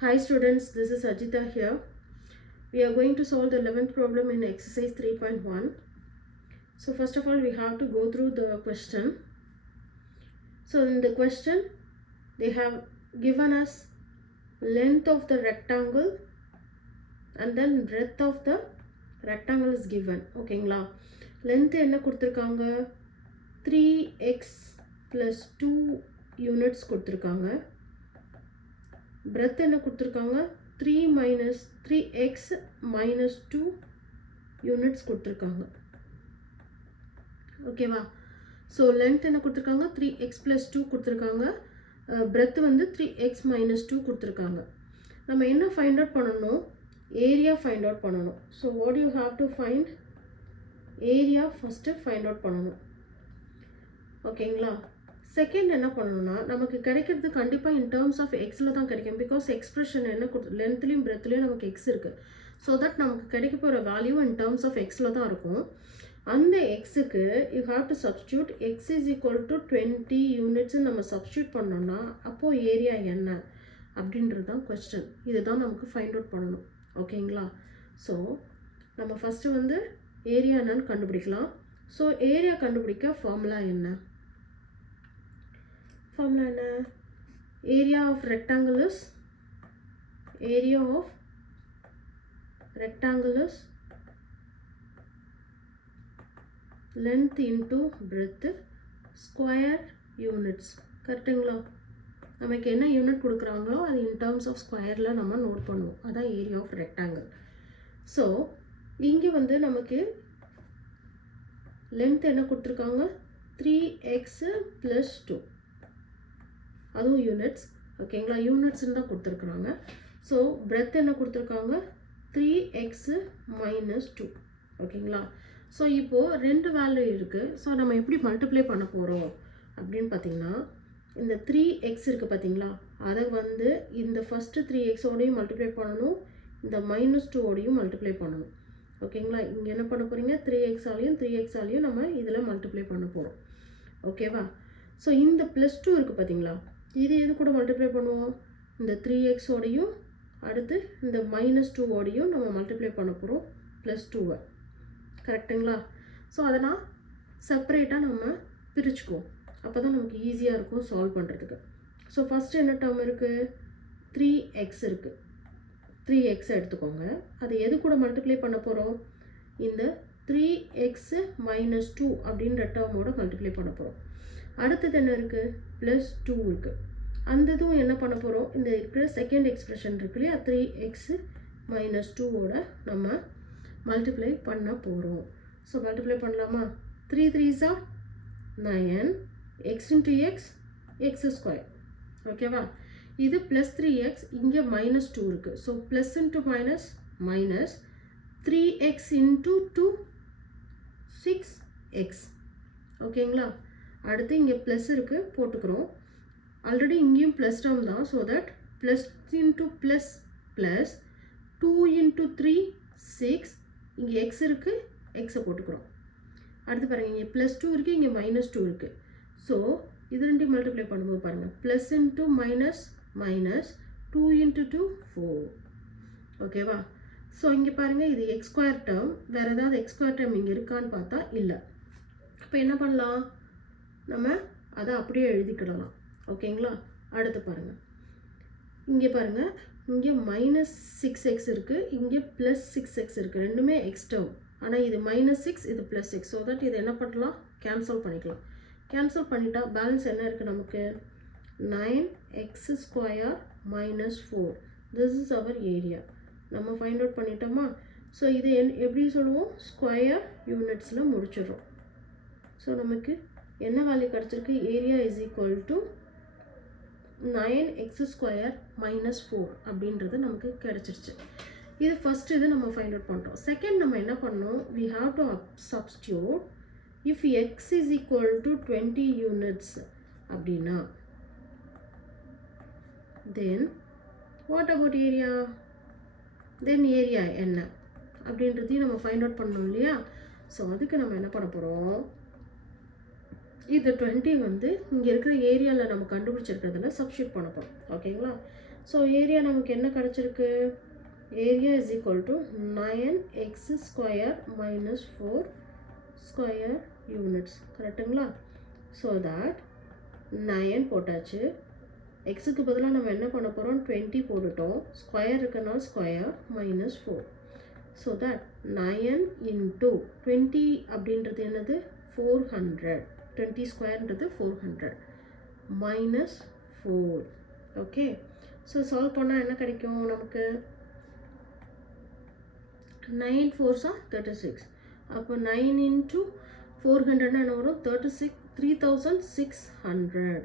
Hi students, this is Ajita here. We are going to solve the 11th problem in exercise 3.1. So first of all, we have to go through the question. So in the question, they have given us length of the rectangle and then breadth of the rectangle is given. Okay, length என்ன கொடுத்திருக்காங்க 3x plus 2 units கொடுத்திருக்காங்க. breadth என்ன கொடுத்திருக்காங்க 3x minus 2 units கொடுத்திருக்காங்க. ஓகேவா? So length என்ன கொடுத்திருக்காங்க 3x plus 2 கொடுத்திருக்காங்க. breadth வந்து 3x minus 2 கொடுத்திருக்காங்க. நம்ம என்ன ஃபைண்ட் அவுட் பண்ணணும்? ஏரியா ஃபைண்ட் அவுட் பண்ணணும். So what you have to find? Area first find out பண்ணணும். ஓகேங்களா? செகண்ட் என்ன பண்ணணும்னா நமக்கு கிடைக்கிறது கண்டிப்பாக இன் டேர்ம்ஸ் ஆஃப் எக்ஸில் தான் கிடைக்கும். பிகாஸ் எக்ஸ்பிரஷன் என்ன லென்த்லேயும் பிரெத்லேயும் நமக்கு எக்ஸ் இருக்குது. ஸோ தட் நமக்கு கிடைக்க போகிற வேல்யூ இன் டேர்ம்ஸ் ஆஃப் எக்ஸில் தான் இருக்கும். அந்த எக்ஸுக்கு you have to substitute X is equal to 20 units நம்ம சப்ஸ்டியூட் பண்ணோம்னா அப்போது ஏரியா என்ன அப்படின்றது தான் கொஸ்டின். இதுதான் நமக்கு ஃபைண்ட் அவுட் பண்ணணும். ஓகேங்களா? ஸோ நம்ம ஃபஸ்ட்டு வந்து ஏரியா என்னன்னு கண்டுபிடிக்கலாம். ஸோ ஏரியா கண்டுபிடிக்க ஃபார்முலா என்ன? formula என்ன? area of rectangle is length into breadth square units. கரெக்ட்டுங்களா? நமக்கு என்ன யூனிட் கொடுக்குறாங்களோ அது in terms of squareல நம்ம நோட் பண்ணுவோம். அதான் area of rectangle. ஸோ இங்கே வந்து நமக்கு length என்ன கொடுத்துருக்காங்க 3x plus 2. அதுவும் யூனிட்ஸ். ஓகேங்களா? யூனிட்ஸ்ன்னு தான் கொடுத்துருக்குறாங்க. ஸோ பிரெத் என்ன கொடுத்துருக்காங்க 3x minus 2. ஓகேங்களா? ஸோ இப்போது ரெண்டு வேல்யூ இருக்குது. ஸோ நம்ம எப்படி மல்டிப்ளை பண்ண போகிறோம் அப்படின்னு பார்த்தீங்கன்னா இந்த 3x இருக்குது பார்த்தீங்களா, அதை வந்து இந்த ஃபஸ்ட்டு 3x ஓடையும் மல்டிப்ளை பண்ணணும், இந்த -2 ஓடையும் மல்டிப்ளை பண்ணணும். ஓகேங்களா? இங்கே என்ன பண்ண போகிறீங்க 3x ஆலையும் 3x ஆலையும் நம்ம இதில் மல்டிப்ளை பண்ண போகிறோம். ஓகேவா? ஸோ இந்த +2 இருக்குது பார்த்தீங்களா, இது எது கூட மல்டிப்ளை பண்ணுவோம்? இந்த 3x ஓடையும் அடுத்து இந்த -2 ஓடையும் நம்ம மல்டிப்ளை பண்ண போகிறோம் +2. கரெக்டுங்களா? ஸோ அதை நான் செப்பரேட்டாக நம்ம பிரிச்சுக்குவோம். அப்போ தான் நமக்கு ஈஸியாக இருக்கும் சால்வ் பண்ணுறதுக்கு. ஸோ ஃபஸ்ட்டு என்ன டேர்ம் இருக்குது 3x இருக்குது. 3x எடுத்துக்கோங்க. அதை எது கூட மல்டிப்ளை பண்ண போகிறோம்? இந்த 3x minus 2 அப்படின்ற டேர்மோட மல்டிப்ளை பண்ண போகிறோம். அடுத்தது என்ன இருக்குது +2 இருக்குது. அந்த இதுவும் என்ன பண்ண போகிறோம்? இந்த இருக்கிற செகண்ட் எக்ஸ்பிரஷன் இருக்கு இல்லையா 3x minus 2 ஓட நம்ம மல்டிப்ளை பண்ண போகிறோம். ஸோ மல்டிப்ளை பண்ணலாமா? 3 3s are 9, x into x x square. ஓகேவா? இது +3x, இங்கே -2 இருக்குது. So plus into minus minus 3x into 2 6x. ஓகேங்களா? அடுத்து இங்கே ப்ளஸ் இருக்குது போட்டுக்கிறோம். ஆல்ரெடி இங்கேயும் ப்ளஸ் டேர்ம் தான். So that plus into plus plus 2 into 3 6. இங்கே எக்ஸ் இருக்குது, எக்ஸை போட்டுக்கிறோம். அடுத்து பாருங்கள் இங்கே +2 இருக்குது, இங்கே -2 இருக்குது. ஸோ இது ரெண்டையும் மல்டிப்ளை பண்ணும்போது பாருங்கள் plus into minus minus 2 into 2 4. ஓகேவா? ஸோ இங்கே பாருங்கள் இது எக்ஸ் ஸ்கொயர் டேர்ம். வேறு ஏதாவது எக்ஸ் ஸ்கொயர் டேர்ம் இங்கே இருக்கான்னு பார்த்தா இல்லை. அப்போ என்ன பண்ணலாம்? நம்ம அதை அப்படியே எழுதிக்கிடலாம். ஓகேங்களா? அடுத்து பாருங்கள் இங்கே பாருங்கள் இங்கே -6x இருக்குது, இங்கே +6x இருக்குது. ரெண்டுமே எக்ஸ் டேர்ம். ஆனால் இது -6, இது +6. ஸோ தட் இது என்ன பண்ணலாம்? கேன்சல் பண்ணிக்கலாம். கேன்சல் பண்ணிட்டா பேலன்ஸ் என்ன இருக்குது நமக்கு 9x square minus 4. This is our area. நம்ம ஃபைண்ட் அவுட் பண்ணிட்டோமா? ஸோ இது எப்படி சொல்லுவோம்? ஸ்கொயர் யூனிட்ஸில் முடிச்சிடுறோம். ஸோ நமக்கு என்ன வேல்யூ கிடச்சிருக்கு? Area is equal to 9x square minus 4 அப்படின்றது நமக்கு கிடச்சிருச்சு. இது ஃபஸ்ட் இது நம்ம ஃபைண்ட் அவுட் பண்ணுறோம். செகண்ட் நம்ம என்ன பண்ணோம்? we have to substitute if x is equal to 20 units அப்படின்னா then what about area? then area என்ன அப்படின்றதையும் நம்ம ஃபைண்ட் அவுட் பண்ணோம் இல்லையா? ஸோ அதுக்கு நம்ம என்ன பண்ண போகிறோம்? இது 20 வந்து இங்கே இருக்கிற ஏரியாவில் நம்ம கண்டுபிடிச்சிருக்கிறதுல சப்ஸ்டியூட் பண்ண போகிறோம். ஓகேங்களா? ஸோ ஏரியா நமக்கு என்ன கிடச்சிருக்கு? Area is equal to 9x square minus 4 square units. கரெக்டுங்களா? ஸோ தட் 9 போட்டாச்சு. எக்ஸுக்கு பதிலாக நம்ம என்ன பண்ண போகிறோம்? 20 போட்டுட்டோம். ஸ்கொயர் இருக்கனால square minus 4. So that 9 into 20 அப்படின்றது என்னது? 400. 20 ஸ்கொயர்ன்றது 400 மைனஸ் 4. ஓகே, ஸோ சால்வ் பண்ணால் என்ன கிடைக்கும் நமக்கு? 9 4s are 36. அப்போ 9 இன்ட்டு 400 என்ன வரும்? 3600.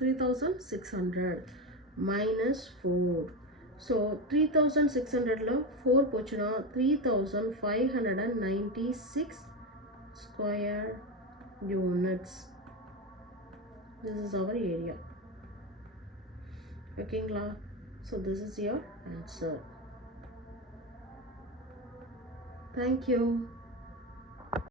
3600 minus 4. So 3600ல 4 போச்சுனா 3596 square units. This is our area. ஓகேங்களா? So this is your answer. Thank you.